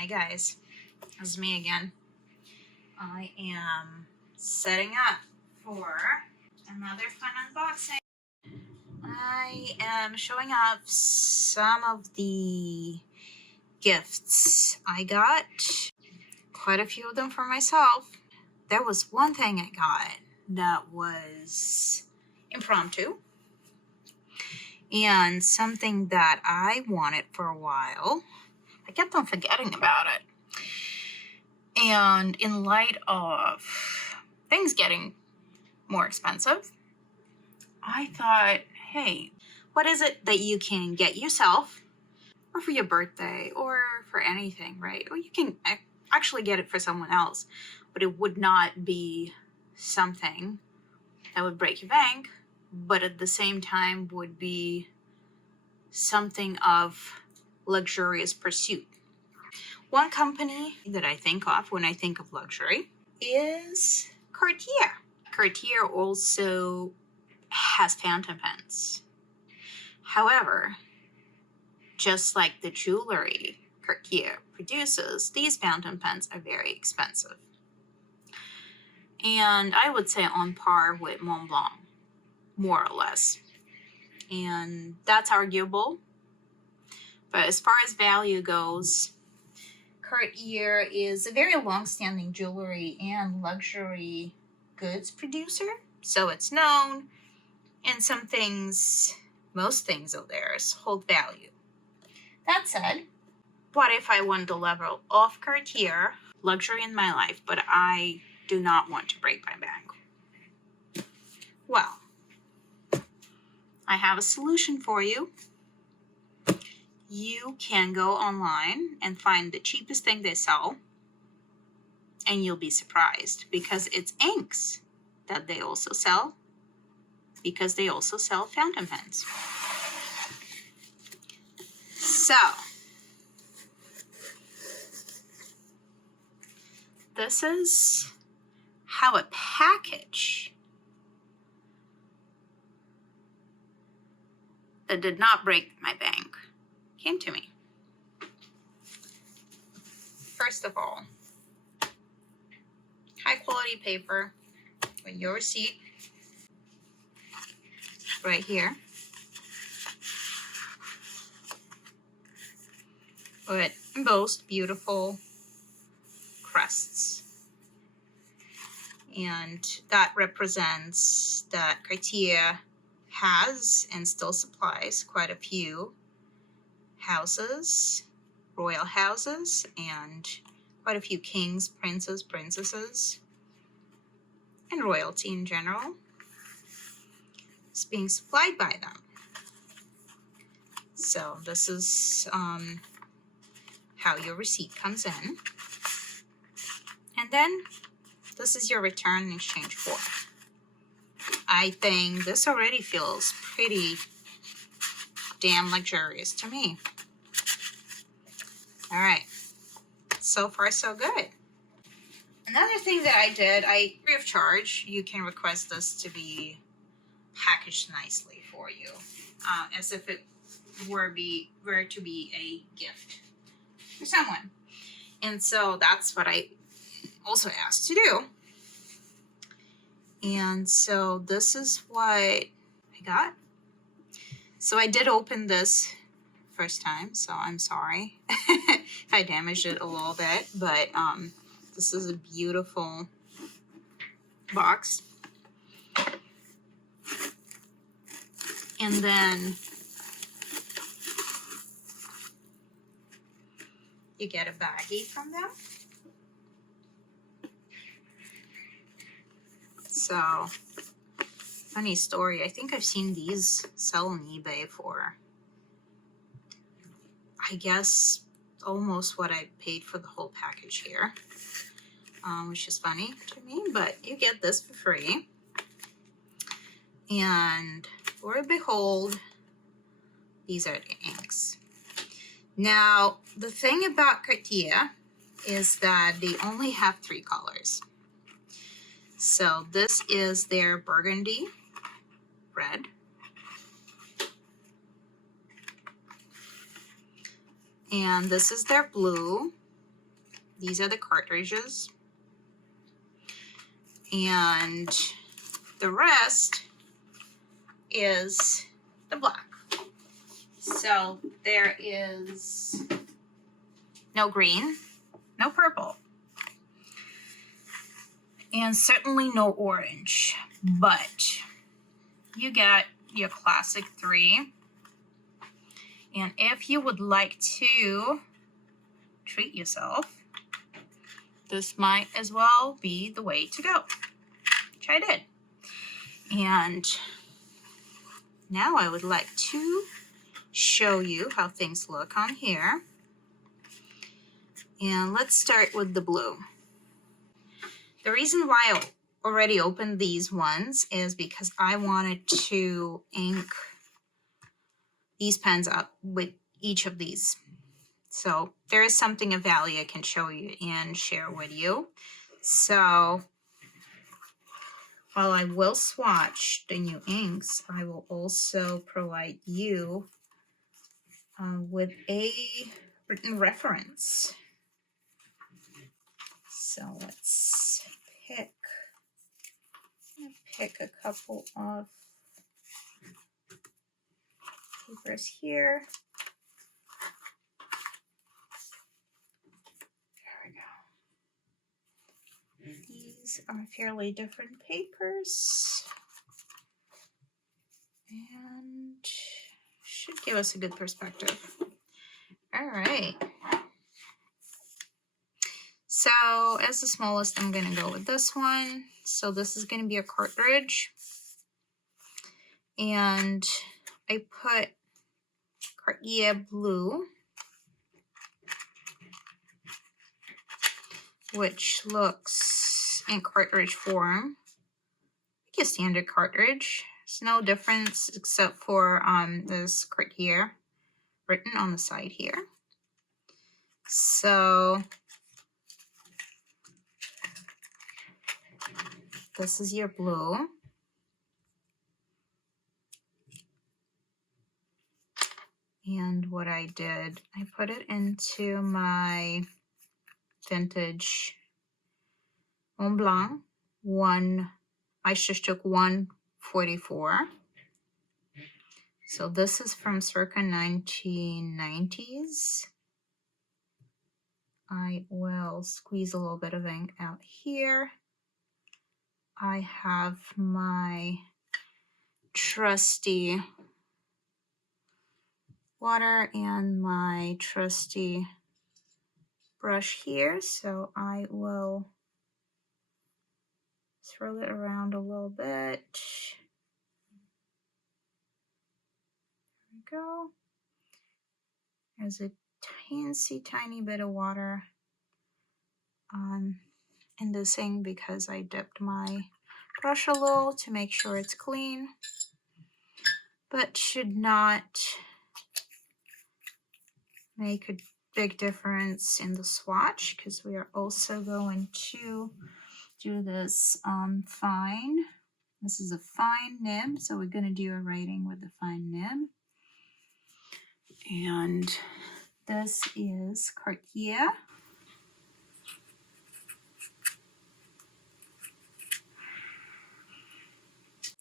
Hi guys, it's me again. I am setting up for another fun unboxing. I am showing off some of the gifts I got. Quite a few of them for myself. There was one thing I got that was impromptu and something that I wanted for a while. I kept on forgetting about it. And in light of things getting more expensive, I thought, hey, what is it that you can get yourself or for your birthday or for anything, right? Or you can actually get it for someone else, but it would not be something that would break your bank, but at the same time would be something of luxurious pursuit. One company that I think of when I think of luxury is Cartier. Cartier also has fountain pens. However, just like the jewelry Cartier produces, these fountain pens are very expensive. And I would say on par with Mont Blanc, more or less. And that's arguable. But as far as value goes, Cartier is a very long-standing jewelry and luxury goods producer. So it's known, and some things, most things of theirs, hold value. That said, what if I wanted to level off Cartier, luxury in my life, but I do not want to break my bank? Well, I have a solution for you. You can go online and find the cheapest thing they sell, and you'll be surprised because it's inks that they also sell, because they also sell fountain pens. So, this is how a package that did not break my bank came to me. First of all, high quality paper with your receipt right here, with embossed beautiful crests, and that represents that Cartier has and still supplies quite a few houses, royal houses, and quite a few kings, princes, princesses, and royalty in general. It's being supplied by them. So this is how your receipt comes in. And then this is your return and exchange form. I think this already feels pretty damn luxurious to me. All right, so far so good. Another thing that I did, free of charge, you can request this to be packaged nicely for you, as if it were to be a gift for someone. And so that's what I also asked to do. And so this is what I got. So I did open this first time, so I'm sorry if I damaged it a little bit, but this is a beautiful box. And then you get a baggie from them. So, funny story, I think I've seen these sell on eBay for, I guess, almost what I paid for the whole package here, which is funny to me, but you get this for free. And lo and behold, these are the inks. Now, the thing about Cartier is that they only have 3 colors. So this is their burgundy red, and this is their blue, These are the cartridges. And the rest is the black. So there is no green, no purple, and certainly no orange, but you get your classic 3. And if you would like to treat yourself, this might as well be the way to go, which I did. And now I would like to show you how things look on here. And let's start with the blue. The reason why I already opened these ones is because I wanted to ink these pens up with each of these. So there is something of value I can show you and share with you. So while I will swatch the new inks, I will also provide you with a written reference. So let's pick a couple of papers here. There we go. These are fairly different papers and should give us a good perspective. All right. So as the smallest, I'm going to go with this one. So this is going to be a cartridge. And I put Cartier blue, which looks in cartridge form like a standard cartridge. There's no difference except for this Cartier written on the side here. So this is your blue. And what I did, I put it into my vintage Mont Blanc I just took 144. So this is from circa 1990s. I will squeeze a little bit of ink out here. I have my trusty water and my trusty brush here, so I will swirl it around a little bit. There we go. There's a tiny bit of water in this ink because I dipped my brush a little to make sure it's clean, but should not make a big difference in the swatch because we are also going to do this fine. This is a fine nib, so we're going to do a writing with the fine nib. And this is Cartier.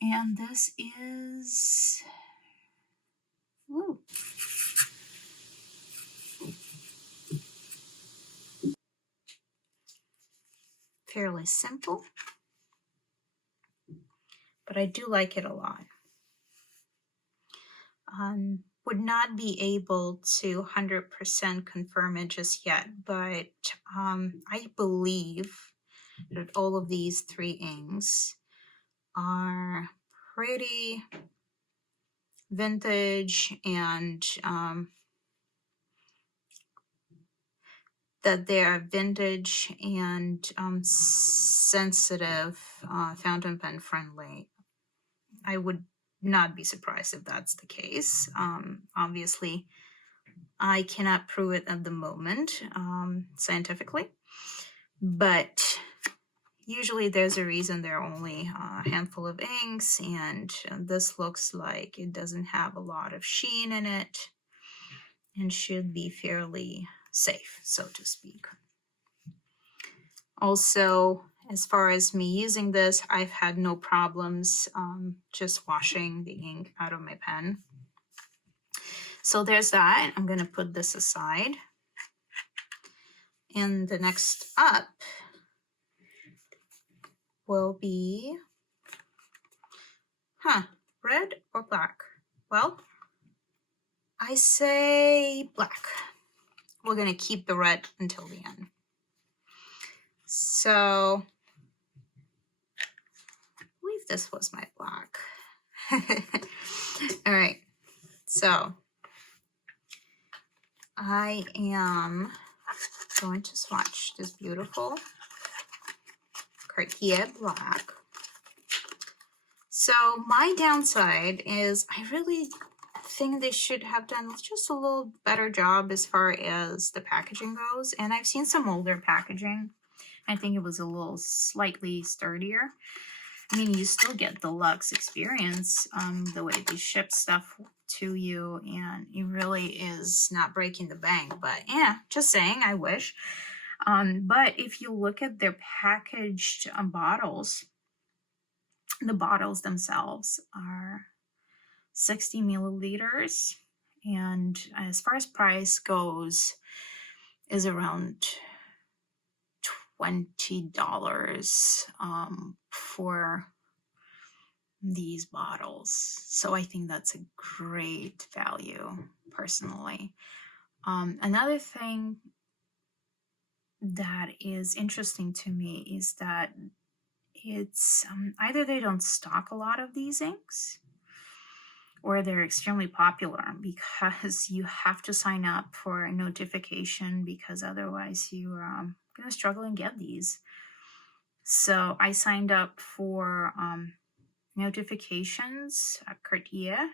And this is, ooh, fairly simple, but I do like it a lot. Would not be able to 100% confirm it just yet, but I believe that all of these 3 inks are pretty vintage and that they are vintage and sensitive, fountain pen friendly. I would not be surprised if that's the case. Obviously, I cannot prove it at the moment scientifically, but usually there's a reason there are only a handful of inks, and this looks like it doesn't have a lot of sheen in it and should be fairly safe, so to speak. Also, as far as me using this, I've had no problems just washing the ink out of my pen. So there's that. I'm going to put this aside. And the next up will be, red or black? Well, I say black. We're going to keep the red until the end. So, I believe this was my black. All right, so I am going to swatch this beautiful Cartier black. So my downside is I really think they should have done just a little better job as far as the packaging goes. And I've seen some older packaging. I think it was a little slightly sturdier. I mean, you still get the luxe experience, the way they ship stuff to you, and it really is not breaking the bank. But yeah, just saying, I wish. But if you look at their packaged bottles, the bottles themselves are 60 milliliters, and as far as price goes, is around $20 for these bottles. So I think that's a great value personally. Another thing that is interesting to me is that it's either they don't stock a lot of these inks or they're extremely popular, because you have to sign up for a notification, because otherwise you're going to struggle and get these. So I signed up for notifications at Cartier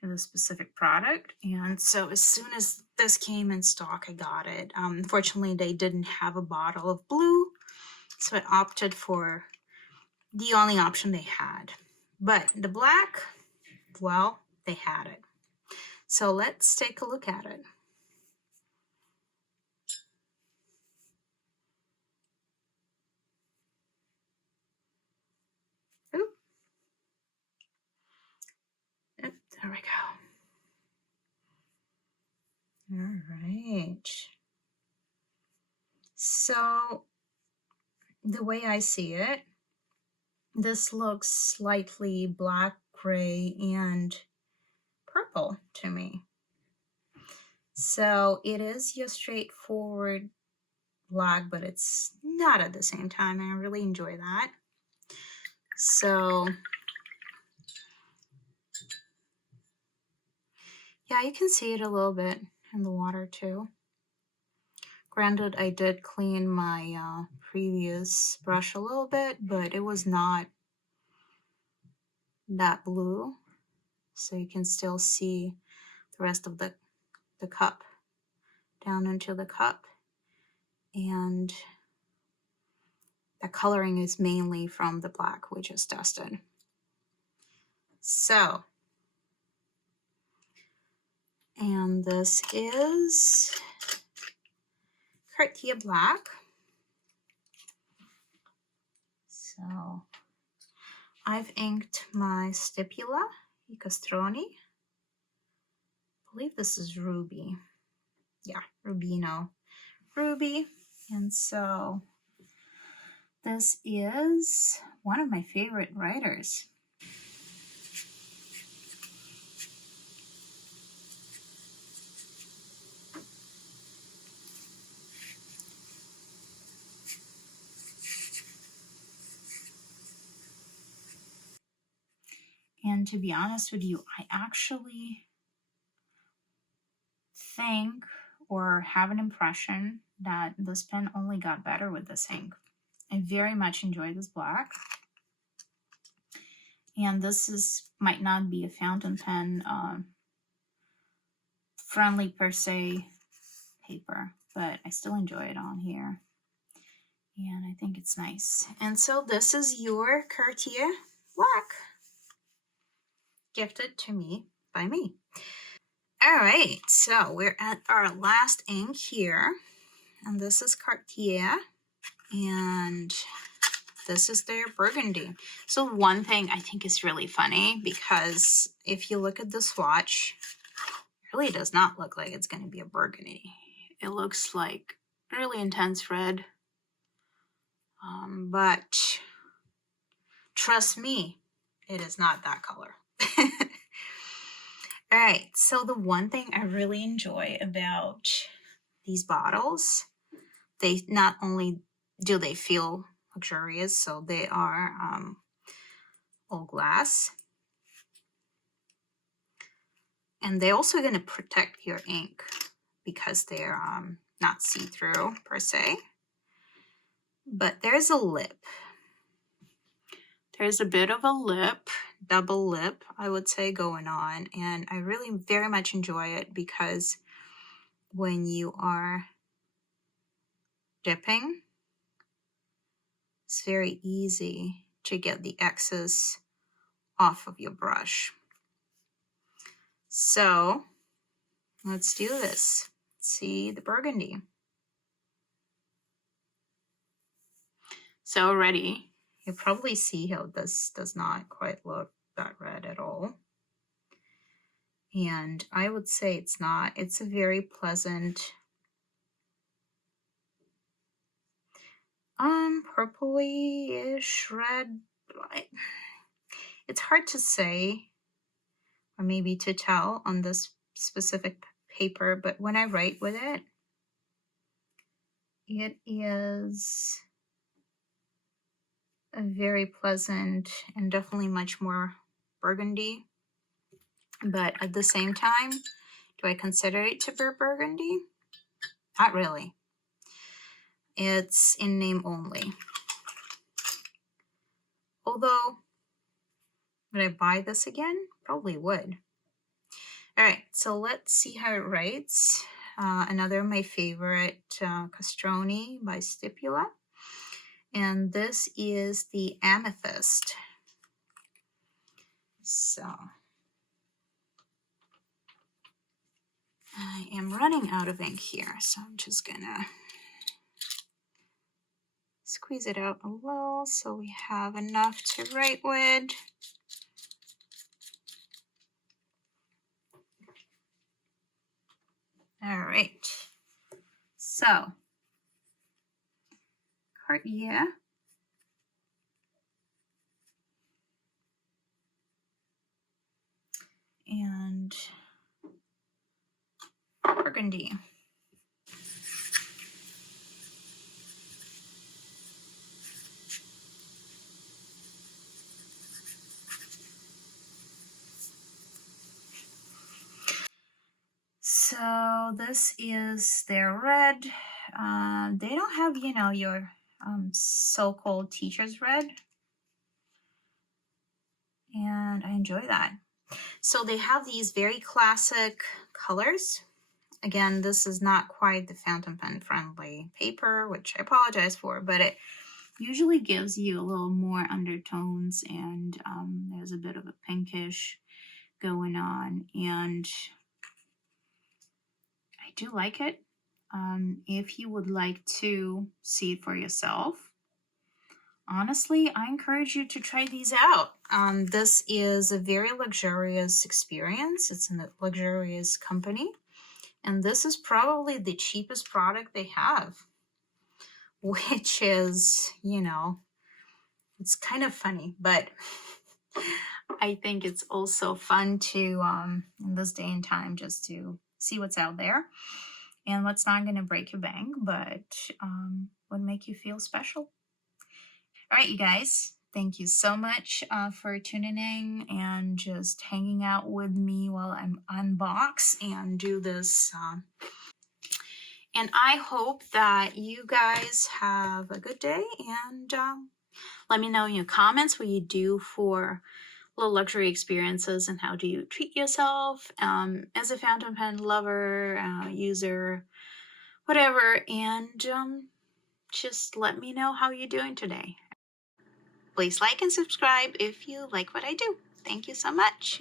for the specific product, and so as soon as this came in stock, I got it. Unfortunately, they didn't have a bottle of blue, so I opted for the only option they had. But the black, well, they had it. So let's take a look at it. Oop. Oop, there we go. All right. So the way I see it, this looks slightly black, gray, and purple to me. So it is your straightforward black, but it's not at the same time, and I really enjoy that. So yeah, you can see it a little bit in the water too. Granted, I did clean my previous brush a little bit, but it was not that blue. So you can still see the rest of the cup down into the cup. And the coloring is mainly from the black we just tested. So, and this is Cartier black. So I've inked my stipula, I castroni. I believe this is ruby. Yeah, Rubino Ruby. And so this is one of my favorite writers. And to be honest with you, I actually think or have an impression that this pen only got better with this ink. I very much enjoy this black. And this might not be a fountain pen friendly per se paper, but I still enjoy it on here. And I think it's nice. And so this is your Cartier black, gifted to me by me. All right, so we're at our last ink here, and this is Cartier. And this is their burgundy. So one thing I think is really funny, because if you look at the swatch, it really does not look like it's going to be a burgundy. It looks like really intense red. But trust me, it is not that color. All right, so the one thing I really enjoy about these bottles, they not only do they feel luxurious, so they are all glass, and they're also going to protect your ink because they're not see-through per se. But there's a lip. There's a bit of a lip, double lip, I would say, going on. And I really very much enjoy it because when you are dipping, it's very easy to get the excess off of your brush. So let's do this. See the burgundy. So already, you probably see how this does not quite look that red at all. And I would say it's not. It's a very pleasant purpley-ish red. It's hard to say, or maybe to tell on this specific paper, but when I write with it, it is a very pleasant and definitely much more burgundy. But at the same time, do I consider it to be burgundy? Not really. It's in name only. Although, would I buy this again? Probably would. All right, so let's see how it writes. Another of my favorite, Castroni by Stipula. And this is the Amethyst. So I am running out of ink here, so I'm just gonna squeeze it out a little so we have enough to write with. All right, so Cartier. And burgundy. So this is their red. They don't have, you know, your so-called teacher's red. And I enjoy that. So they have these very classic colors. Again, this is not quite the fountain pen friendly paper, which I apologize for, but it usually gives you a little more undertones, and there's a bit of a pinkish going on, and I do like it. If you would like to see it for yourself, honestly, I encourage you to try these out. This is a very luxurious experience. It's a luxurious company. And this is probably the cheapest product they have, which is, you know, it's kind of funny, but I think it's also fun to, in this day and time, just to see what's out there and what's not going to break your bank, but would make you feel special. All right, you guys, thank you so much for tuning in and just hanging out with me while I unbox and do this. And I hope that you guys have a good day, and let me know in your comments what you do for little luxury experiences and how do you treat yourself as a fountain pen lover, user, whatever, and just let me know how you're doing today. Please like and subscribe if you like what I do. Thank you so much.